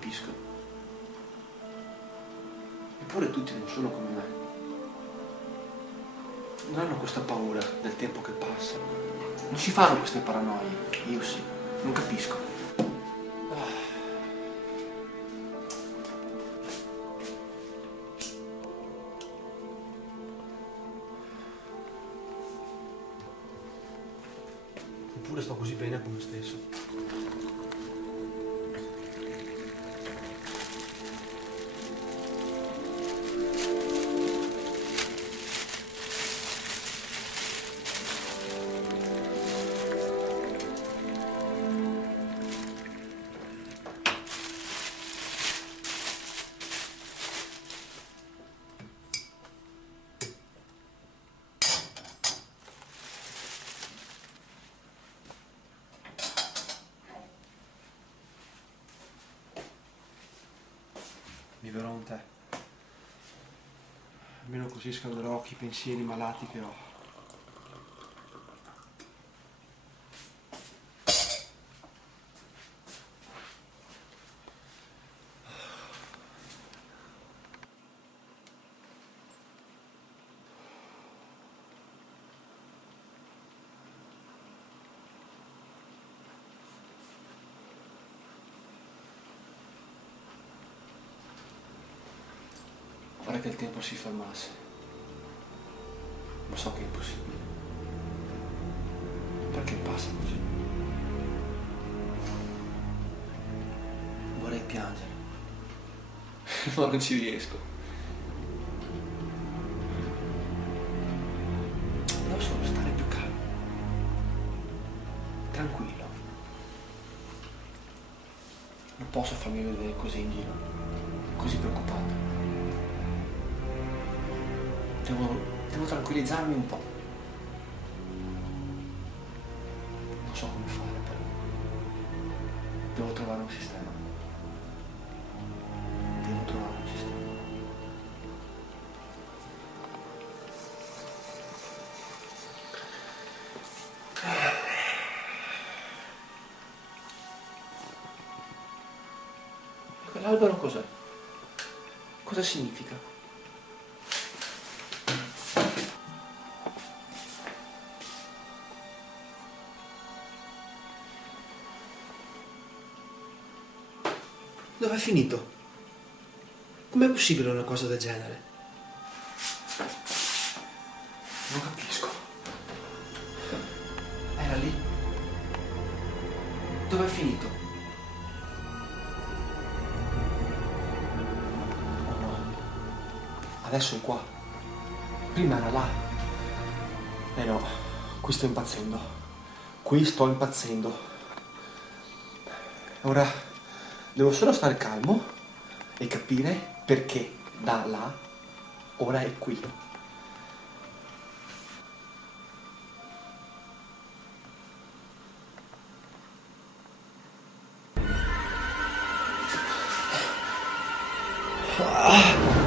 capisco. Eppure tutti non sono come me. Non hanno questa paura del tempo che passa. Non si fanno queste paranoie. Io sì, non capisco. Eppure sto così bene con me stesso. Mi berò un tè. Almeno così scalderò occhi i pensieri malati che ho. Vorrei che il tempo si fermasse, ma so che è impossibile. Perché passa così? Vorrei piangere, ma non ci riesco. Devo solo stare più calmo, tranquillo. Non posso farmi vedere così in giro, così preoccupato. Devo tranquillizzarmi un po'. Non so come fare, però. Devo trovare un sistema. Devo trovare un sistema. Quell'albero cos'è? Cosa significa? Dov'è finito? Com'è possibile una cosa del genere? Non capisco. Era lì. Dov'è finito? Oh no. Adesso è qua. Prima era là. Eh no, qui sto impazzendo. Qui sto impazzendo. Ora devo solo stare calmo e capire perché da là ora è qui. Ah.